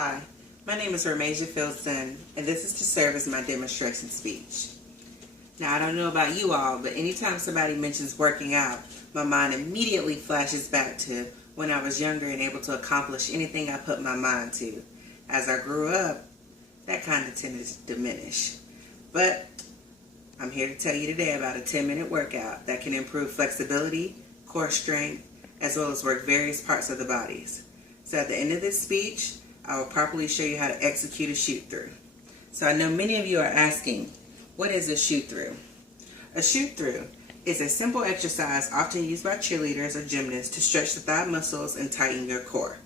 Hi, my name is Ramasia Filson, and this is to serve as my demonstration speech. Now, I don't know about you all, but anytime somebody mentions working out, my mind immediately flashes back to when I was younger and able to accomplish anything I put my mind to. As I grew up, that kind of tended to diminish. But I'm here to tell you today about a 10-minute workout that can improve flexibility, core strength, as well as work various parts of the bodies. So at the end of this speech, I will properly show you how to execute a shoot through. So I know many of you are asking, what is a shoot through? A shoot through is a simple exercise often used by cheerleaders or gymnasts to stretch the thigh muscles and tighten your core.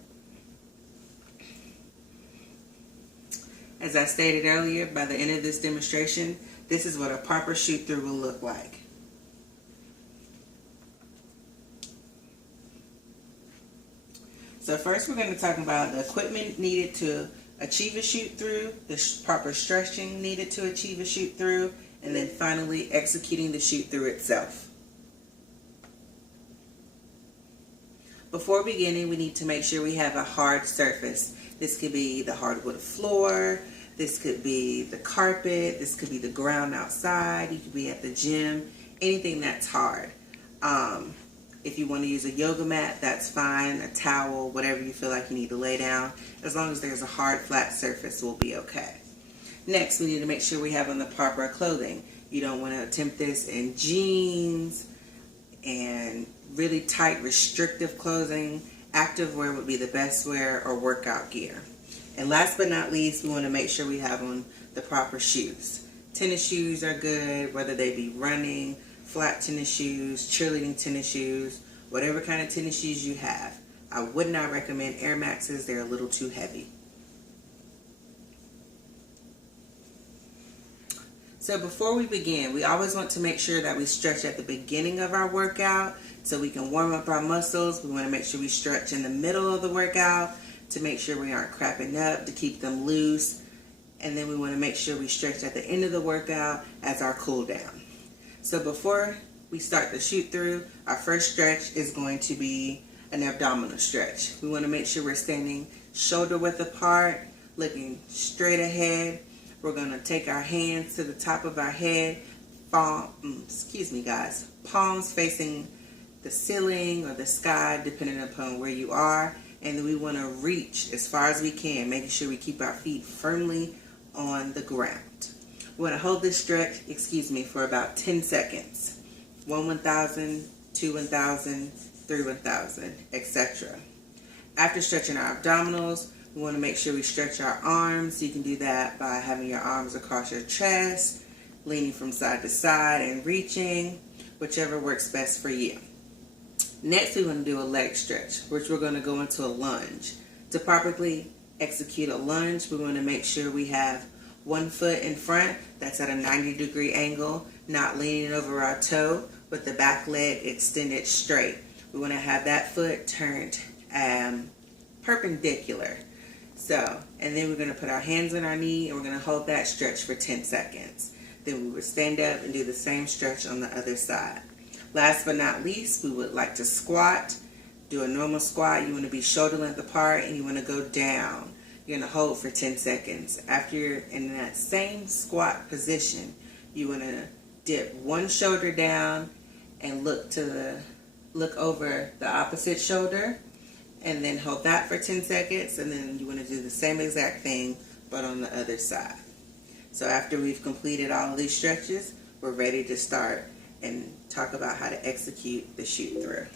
As I stated earlier, by the end of this demonstration, this is what a proper shoot through will look like. So first we're going to talk about the equipment needed to achieve a shoot through, the proper stretching needed to achieve a shoot through, and then finally executing the shoot through itself. Before beginning, we need to make sure we have a hard surface. This could be the hardwood floor, this could be the carpet, this could be the ground outside, you could be at the gym, anything that's hard. If you want to use a yoga mat, that's fine, a towel, whatever you feel like you need to lay down. As long as there's a hard, flat surface, we'll be okay. Next, we need to make sure we have on the proper clothing. You don't want to attempt this in jeans and really tight, restrictive clothing. Active wear would be the best wear, or workout gear. And last but not least, we want to make sure we have on the proper shoes. Tennis shoes are good, whether they be running, flat tennis shoes, cheerleading tennis shoes, whatever kind of tennis shoes you have. I would not recommend Air Maxes, they're a little too heavy. So before we begin, we always want to make sure that we stretch at the beginning of our workout so we can warm up our muscles. We want to make sure we stretch in the middle of the workout to make sure we aren't cramping up, to keep them loose. And then we want to make sure we stretch at the end of the workout as our cool down. So before we start the shoot through, our first stretch is going to be an abdominal stretch. We want to make sure we're standing shoulder width apart, looking straight ahead. We're going to take our hands to the top of our head, palms facing the ceiling or the sky, depending upon where you are. And then we want to reach as far as we can, making sure we keep our feet firmly on the ground. We want to hold this stretch, for about 10 seconds. 1 1,000, 2 1,000, 3 1,000, etc. After stretching our abdominals, we want to make sure we stretch our arms. You can do that by having your arms across your chest, leaning from side to side and reaching, whichever works best for you. Next, we want to do a leg stretch, which we're going to go into a lunge. To properly execute a lunge, we want to make sure we have one foot in front, that's at a 90-degree angle, not leaning over our toe, with the back leg extended straight. We want to have that foot turned perpendicular. And then we're going to put our hands on our knee and we're going to hold that stretch for 10 seconds. Then we would stand up and do the same stretch on the other side. Last but not least, we would like to squat. Do a normal squat. You want to be shoulder length apart and you want to go down. You're going to hold for 10 seconds. After you're in that same squat position, you want to dip one shoulder down and look over the opposite shoulder, and then hold that for 10 seconds, and then you want to do the same exact thing but on the other side. So after we've completed all of these stretches, we're ready to start and talk about how to execute the shoot through.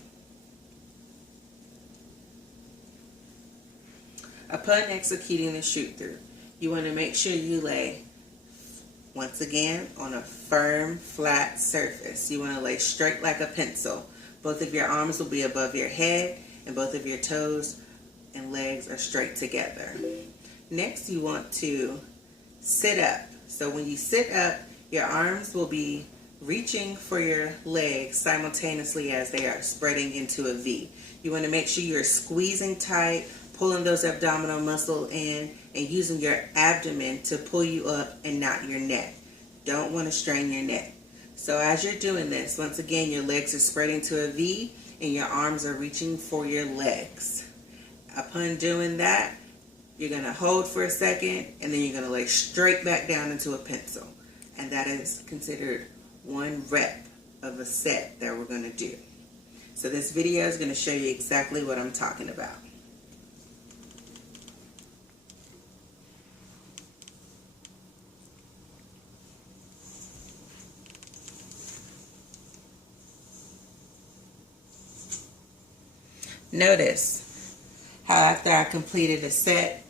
Upon executing the shoot through, you want to make sure you lay, once again, on a firm, flat surface. You want to lay straight like a pencil. Both of your arms will be above your head, and both of your toes and legs are straight together. Next, you want to sit up. So when you sit up, your arms will be reaching for your legs simultaneously as they are spreading into a V. You want to make sure you're squeezing tight, pulling those abdominal muscles in, and using your abdomen to pull you up and not your neck. Don't want to strain your neck. So as you're doing this, once again, your legs are spreading to a V and your arms are reaching for your legs. Upon doing that, You're going to hold for a second, and then you're going to lay straight back down into a pencil. And that is considered 1 rep of a set that we're going to do. So this video is going to show you exactly what I'm talking about. Notice how after I completed a set,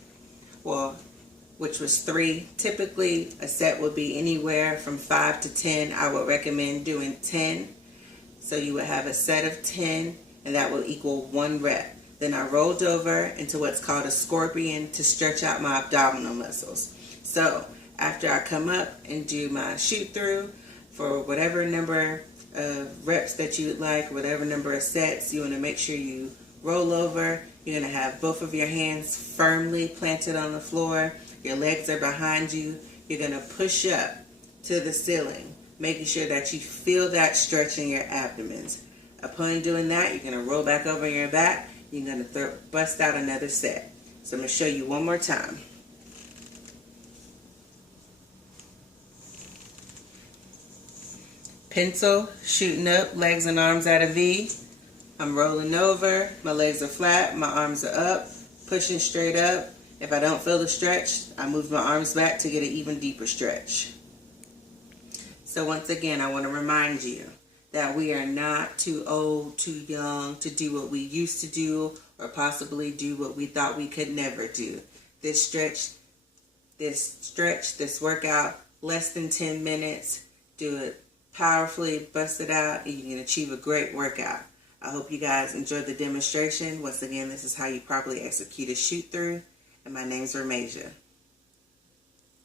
which was 3, typically a set would be anywhere from 5 to 10. I would recommend doing 10. So you would have a set of 10, and that will equal 1 rep. Then I rolled over into what's called a scorpion to stretch out my abdominal muscles. So after I come up and do my shoot through for whatever number of reps that you would like, whatever number of sets, you want to make sure you roll over. You're going to have both of your hands firmly planted on the floor. Your legs are behind you. You're going to push up to the ceiling, making sure that you feel that stretch in your abdomens. Upon doing that, you're going to roll back over your back. You're going to bust out another set. So I'm going to show you one more time. Pencil, shooting up, legs and arms at a V. I'm rolling over, my legs are flat, my arms are up, pushing straight up. If I don't feel the stretch, I move my arms back to get an even deeper stretch. So once again, I want to remind you that we are not too old, too young to do what we used to do or possibly do what we thought we could never do. This workout, less than 10 minutes, do it powerfully, bust it out, and you can achieve a great workout. I hope you guys enjoyed the demonstration. Once again, this is how you properly execute a shoot through, and my name is Remasia.